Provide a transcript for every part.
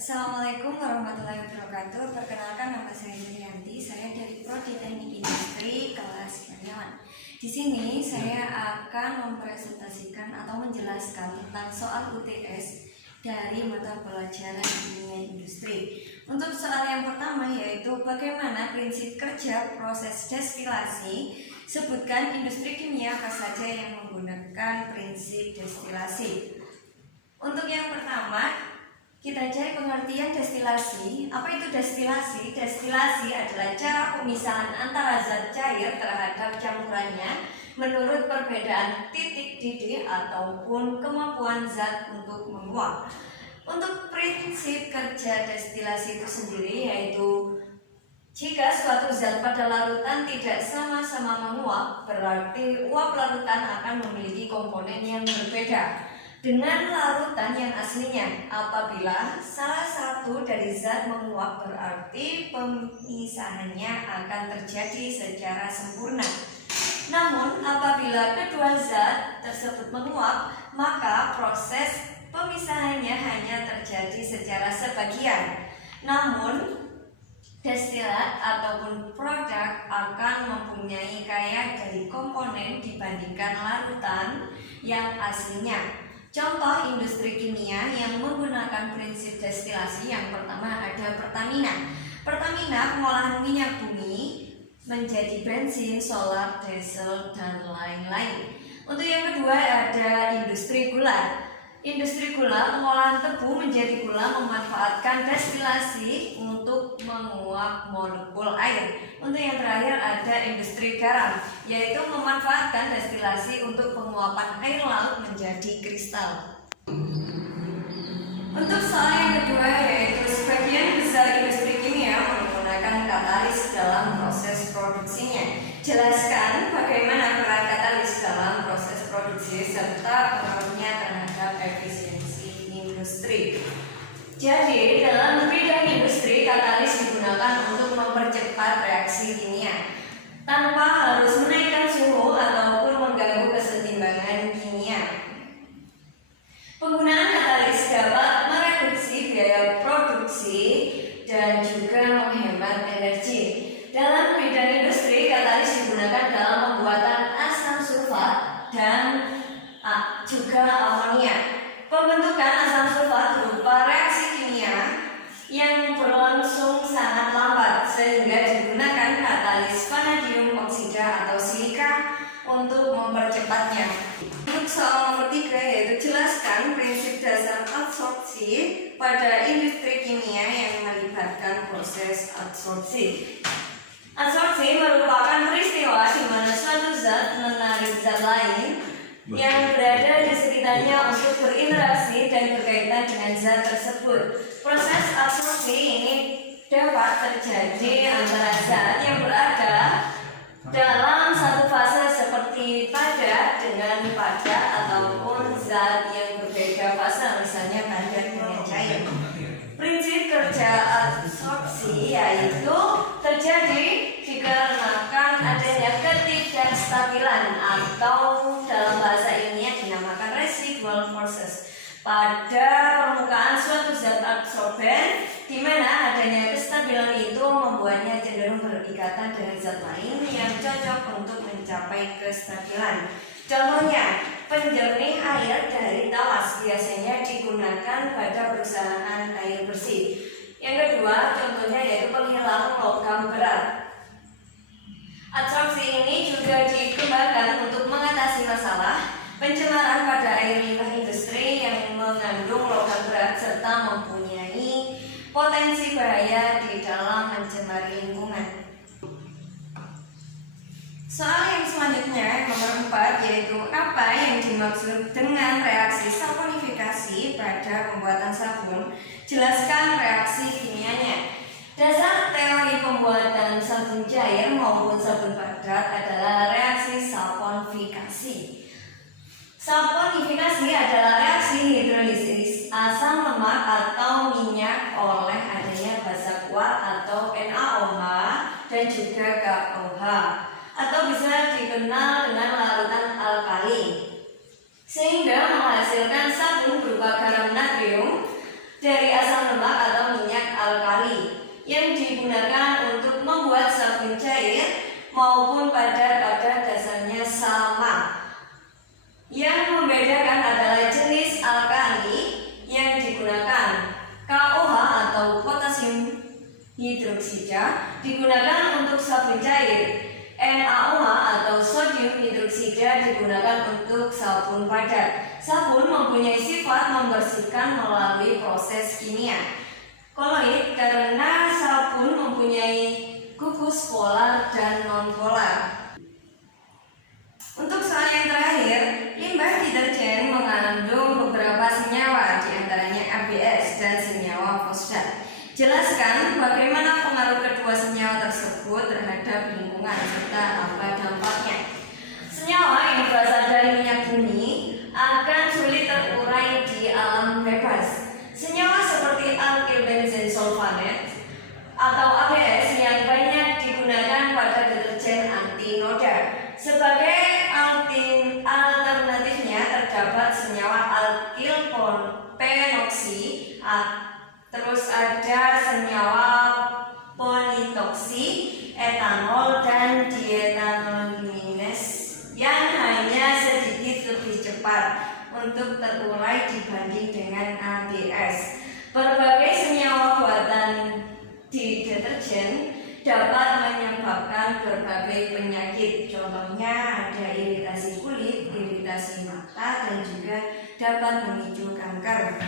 Assalamualaikum warahmatullahi wabarakatuh. Perkenalkan, nama saya Julianti. Saya dari Prodi Teknik Industri kelas karyawan. Di sini saya akan mempresentasikan atau menjelaskan tentang soal UTS dari mata pelajaran kimia industri. Untuk soal yang pertama yaitu bagaimana prinsip kerja proses destilasi. Sebutkan industri kimia apa saja yang menggunakan prinsip destilasi. Untuk yang pertama, kita cari pengertian destilasi. Apa itu destilasi? Destilasi adalah cara pemisahan antara zat cair terhadap campurannya menurut perbedaan titik didih ataupun kemampuan zat untuk menguap. Untuk prinsip kerja destilasi itu sendiri yaitu jika suatu zat pada larutan tidak sama-sama menguap, berarti uap larutan akan memiliki komponen yang berbeda dengan larutan yang aslinya. Apabila salah satu dari zat menguap, berarti pemisahannya akan terjadi secara sempurna. Namun apabila kedua zat tersebut menguap, maka proses pemisahannya hanya terjadi secara sebagian. Namun destilat ataupun produk akan mempunyai kaya dari komponen dibandingkan larutan yang aslinya. Contoh industri kimia yang menggunakan prinsip destilasi yang pertama ada Pertamina. Pertamina pengolahan minyak bumi menjadi bensin, solar, diesel, dan lain-lain. Untuk yang kedua ada industri gula. Industri gula pengolahan tebu menjadi gula memanfaatkan destilasi untuk menguap molekul air. Untuk yang terakhir ada industri garam, yaitu memanfaatkan destilasi untuk penguapan air laut menjadi kristal. Untuk soal yang kedua yaitu sebagian besar industri kimia menggunakan katalis dalam proses produksinya. Jelaskan bagaimana peran katalis dalam proses produksi serta pengaruhnya terhadap efisiensi industri. Jadi dalam bidang industri katalis digunakan untuk mempercepat reaksi kimia tanpa harus menaikkan suhu ataupun mengganggu kesetimbangan kimia. Penggunaan katalis dapat mereduksi biaya produksi dan juga menghemat energi. Dalam bidang industri, katalis digunakan dalam pembuatan asam sulfat dan juga amonia. Pembentukan asam sulfat berupa reaksi kimia yang berlangsung sangat lambat sehingga digunakan katalis vanadium oksida atau silika untuk mempercepatnya. Untuk soal nomor 3 yaitu jelaskan prinsip dasar adsorpsi pada industri kimia yang melibatkan proses adsorpsi. Adsorpsi merupakan peristiwa di mana suatu zat menarik zat lain yang berada di sekitarnya untuk berinteraksi dan berkaitan dengan zat tersebut. Proses adsorpsi ini dapat terjadi antara zat yang berada dalam satu fase seperti padat dengan padat ataupun zat yang berbeda fase, misalnya padat dengan cair. Prinsip kerja adsorpsi yaitu terjadi dikarenakan adanya ketidakstabilan atau dalam bahasa ilmiah dinamakan residual forces pada permukaan suatu zat adsorben, di mana adanya kestabilan itu membuatnya cenderung berikatan dengan zat lain yang cocok untuk mencapai kestabilan. Contohnya, penjernih air dari tawas biasanya digunakan pada perusahaan air bersih. Yang kedua, contohnya yaitu penghilang logam berat. Adsorpsi ini juga dikembangkan untuk mengatasi masalah pencemaran pada air limbah industri yang mengandung logam berat serta mempunyai potensi bahaya di dalam mencemari lingkungan. Soal yang selanjutnya nomor 4 yaitu apa yang dimaksud dengan reaksi saponifikasi pada pembuatan sabun. Jelaskan reaksi kimianya. Dasar teori pembuatan sabun cair maupun sabun padat adalah reaksi saponifikasi. Saponifikasi adalah reaksi hidrolisis asam lemak atau minyak oleh adanya basa kuat atau NaOH dan juga KOH, atau bisa dikenal dengan larutan alkali, sehingga menghasilkan sabun berupa garam natrium dari asam lemak atau hidroksida digunakan untuk sabun cair. NaOH atau sodium hidroksida digunakan untuk sabun padat. Sabun mempunyai sifat membersihkan melalui proses kimia. Koloid karena sabun mempunyai gugus polar dan non-polar. Untuk soal yang terakhir, limbah deterjen mengandung beberapa senyawa, diantaranya ABS dan senyawa fosfat. Jelaskan bagaimana pengaruh kedua senyawa tersebut terhadap lingkungan serta apa dampaknya. Senyawa yang berasal dari minyak bumi akan sulit terurai di alam bebas. Senyawa seperti alkyl benzen sulfonat atau ABS yang banyak digunakan pada deterjen anti noda. Sebagai alternatifnya terdapat senyawa alkyl penoksi, terus ada senyawa politoksi, etanol dan dietanolines yang hanya sedikit lebih cepat untuk terurai dibanding dengan ABS. Berbagai senyawa buatan di deterjen dapat menyebabkan berbagai penyakit. Contohnya ada iritasi kulit, iritasi mata, dan juga dapat memicu kanker.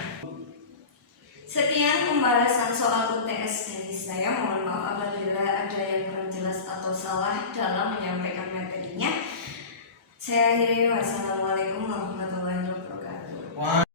Sekian pembahasan soal UTS dari saya. Mohon maaf apabila ada yang kurang jelas atau salah dalam menyampaikan materinya. Saya akhiri. Wassalamualaikum warahmatullahi wabarakatuh.